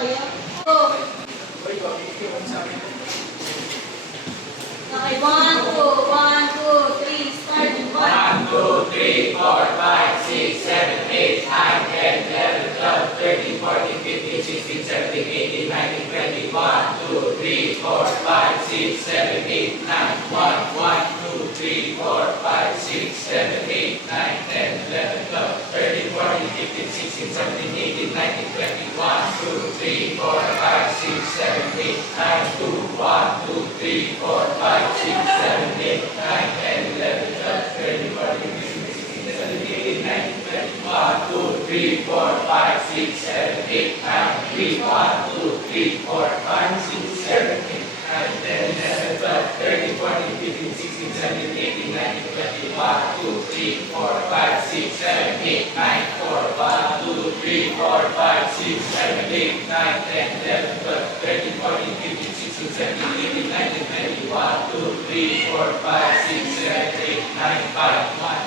Okay, 1, 2, 3, start. 1, 2, 3, 4, 5, 6, 7, 8, 9, 10, 11, 12, 13, 14, 15, 16, 17, 18, 19, 20, 1, 2, 3, 4, 5, 6, 7, 8, 9, 1, 2, 3, 4, 5, 6, 7, 8, 9, 10, 11, 12, 13, 14, 15, 16, 17, 18, 19, 20, 1, 2, 3, 4, 5, 6, 7, 8, 9, 2, 1, 2, 3, 4, 5, 6, 7, 8, 9, 10, 11, 12, 13, 14, 15, 16, 17, 18, 19, 20, 1, 2, 3, 4, 5, 6, 7, 8, 9, 3, 1, 2, 3, 4, 5, 6, 7, 8, 9, 10, 11, 12, 13, 14, 15, 16, 17, 18, 19, 20, 1, 2, 3, 4, 5, 6, 7, 8, 9, 4, 1, 2, 3, 4, 5, 6, 7, 8, 9, 10, 11, 12, 13, 14, 15, 16, 17, 18, 19, 20, 1, 2, 3, 4, 5, 6, 7, 8, 9, 5, 1,